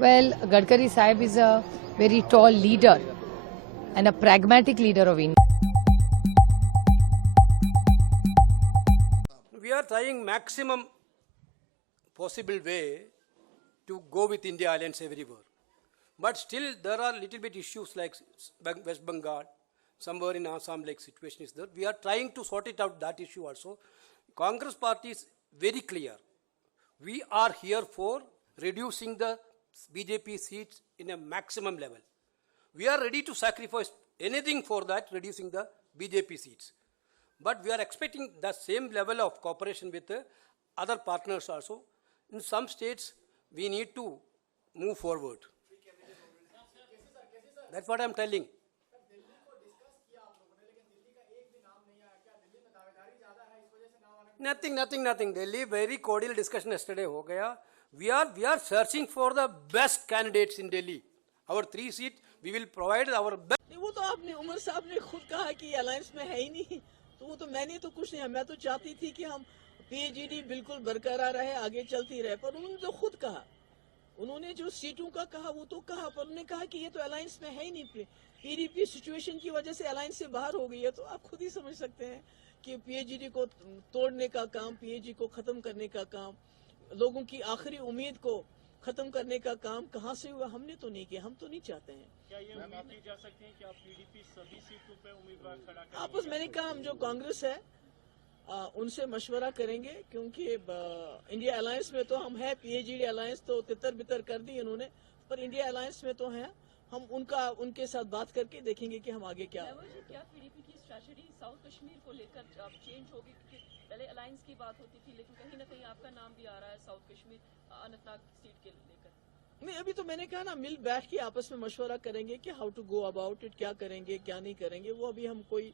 Well, Gadkari Sahib is a very tall leader and a pragmatic leader of India. We are trying maximum possible way to go with India alliance everywhere. But still there are little bit issues like West Bengal, somewhere in Assam like situation is there. We are trying to sort it out, that issue also. Congress party is very clear. We are here for reducing the BJP seats in a maximum level. We are ready to sacrifice anything for that, reducing the BJP seats. But we are expecting the same level of cooperation with the other partners also. In some states, we need to move forward. That's what I am telling. Nothing. Delhi very cordial discussion yesterday हो गया. We are searching for the best candidates in Delhi. Our 3 seat, we will provide our best. वो तो आपने उमर साहब ने खुद कहा कि अलायंस में है ही नहीं, तो वो तो मैंने तो कुछ नहीं, मैं तो चाहती थी कि हम पीएचडी बिल्कुल बरकरार रहे, आगे चलती रहे, पर उन्होंने तो खुद कहा, उन्होंने जो सीटों का कहा वो तो कहा, पर उन्होंने कहा कि ये तो अलायंस में है ही नहीं, पीडीपी सिचुएशन की वजह से अलायंस से बाहर हो गई है। तो आप खुद ही समझ सकते हैं कि पीएचडी को तोड़ने का काम, पीएचडी को खत्म करने का काम, लोगों की आखिरी उम्मीद को खत्म करने का काम कहां से हुआ, हमने तो नहीं किया, हम तो नहीं चाहते हैं। क्या ये उम्मीद की जा सकती है कि आप पीडीपी सभी सीटों पे उम्मीदवार खड़ा करेंगे? आपस मैंने कहा हम जो कांग्रेस है उनसे मशवरा करेंगे, क्योंकि इंडिया अलायंस में तो हम हैं, पीएचडी अलायंस तो तितर बितर कर दी उन्होंने, पर इंडिया अलायंस में तो हैं हम, उनके साथ बात करके देखेंगे कि हम आगे क्या पीडीपी की स्ट्रेटजी साउथ कश्मीर को लेकर अब चेंज होगी, क्योंकि पहले अलायंस की बात होती थी, लेकिन कहीं ना कहीं आपका नाम भी आ रहा है साउथ कश्मीर अनंतनाग सीट के लेकर। नहीं, अभी तो मैंने कहा ना, मिल बैठ के आपस में मशवरा करेंगे कि how to go about it, क्या करेंगे क्या नहीं करेंगे, वो अभी हम कोई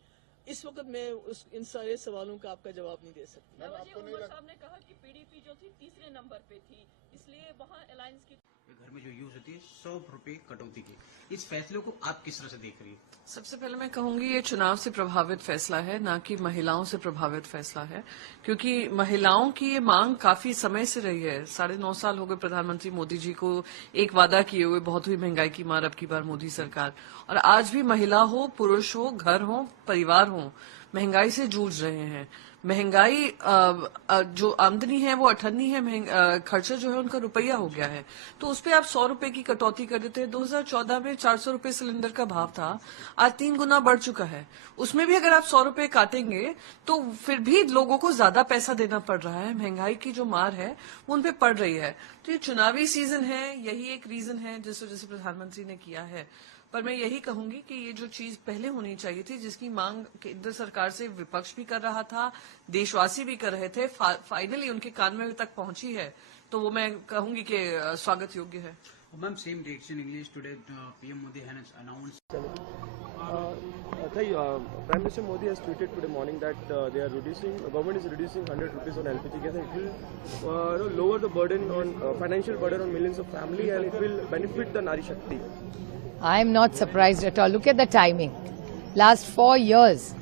इस वक्त मैं इन सारे सवालों का आपका जवाब नहीं दे सकता। उमर साहब ने कहा कि पीडीपी जो थी तीसरे नंबर पे थी, इसलिए वहाँ अलायंस की घर में जो यूज होती है 100 रुपए कटौती की, इस फैसले को आप किस तरह से देख रही है? सबसे पहले मैं कहूंगी ये चुनाव से प्रभावित फैसला है, ना कि महिलाओं से प्रभावित फैसला है, क्योंकि महिलाओं की ये मांग काफी समय से रही है। 9.5 साल हो गए प्रधानमंत्री मोदी जी को एक वादा किए हुए, बहुत हुई महंगाई की मार अब की बार मोदी सरकार, और आज भी महिला हो, पुरुष हो, घर हो, परिवार हो, महंगाई से जूझ रहे हैं। महंगाई जो आमदनी है वो 98 है, खर्चा जो है उनका रुपया हो गया है, तो उस पर आप 100 रुपए की कटौती कर देते हैं। 2014 में 400 रुपए सिलेंडर का भाव था, आज 3 गुना बढ़ चुका है। उसमें भी अगर आप 100 रुपए काटेंगे तो फिर भी लोगों को ज्यादा पैसा देना पड़ रहा है। महंगाई की जो मार है वो उन पे पड़ रही है। तो ये चुनावी सीजन है, यही एक रीजन है जिस वजह से प्रधानमंत्री ने किया है। पर मैं यही कहूंगी कि ये जो चीज पहले होनी चाहिए थी, जिसकी मांग केंद्र सरकार से विपक्ष भी कर रहा था, देशवासी भी कर रहे थे, फाइनली उनके कान में तक पहुंची है, तो वो मैं कहूंगी कि स्वागत योग्य है। Ma'am, same dates in English today. PM Modi has announced. Prime Minister Modi has tweeted today morning that government is reducing 100 rupees on LPG gas. It will lower the burden on financial burden on millions of family, and it will benefit the Nari Shakti. I am not surprised at all. Look at the timing. Last 4 years,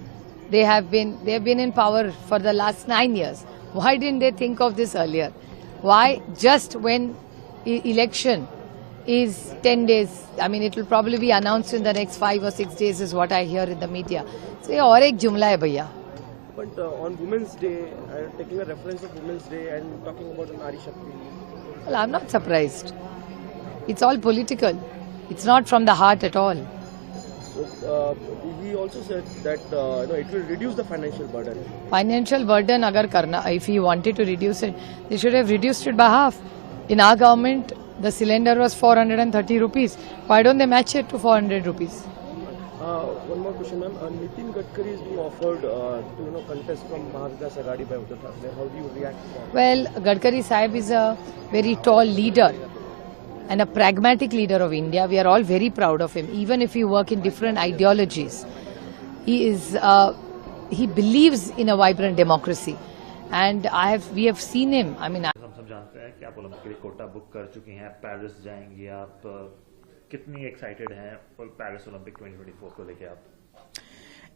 they have been in power for the last 9 years. Why didn't they think of this earlier? Why just when election is 10 days? I mean, it will probably be announced in the next 5 or 6 days is what I hear in the media. So, ये और एक जुमला है भैया. But on Women's Day, taking a reference of Women's Day and talking about the Nari Shakti. Well, I'm not surprised. It's all political. It's not from the heart at all. So, he also said that it will reduce the financial burden. Financial burden agar karna, if he wanted to reduce it, they should have reduced it by half. In our government, the cylinder was 430 rupees. Why don't they match it to 400 rupees? One more question, ma'am. Nitin Gadkari is being offered to contest from Mahavikas Aghadi by Uddhav Thackeray. How do you react to that? Well, Gadkari Sahib is a very tall leader and a pragmatic leader of India. We are all very proud of him, even if we work in different ideologies. He believes in a vibrant democracy, and we have seen him. I mean, हम सब जानते हैं कि आप Olympic के लिए Kota book कर चुकी हैं, पेरिस जाएंगी आप, कितनी एक्साइटेड हैं पेरिस ओलंपिक 2024 को लेके आप?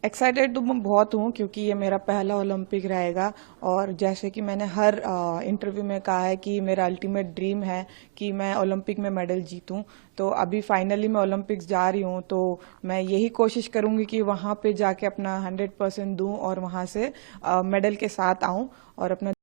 एक्साइटेड तो मैं बहुत हूँ क्योंकि ये मेरा पहला ओलंपिक रहेगा और जैसे कि मैंने हर इंटरव्यू में कहा है कि मेरा अल्टीमेट ड्रीम है कि मैं ओलंपिक में मेडल जीतूं। तो अभी फाइनली मैं ओलंपिक्स जा रही हूँ तो मैं यही कोशिश करूँगी कि वहाँ पे जाके अपना 100% दूं और वहाँ से मेडल के साथ आऊँ और अपना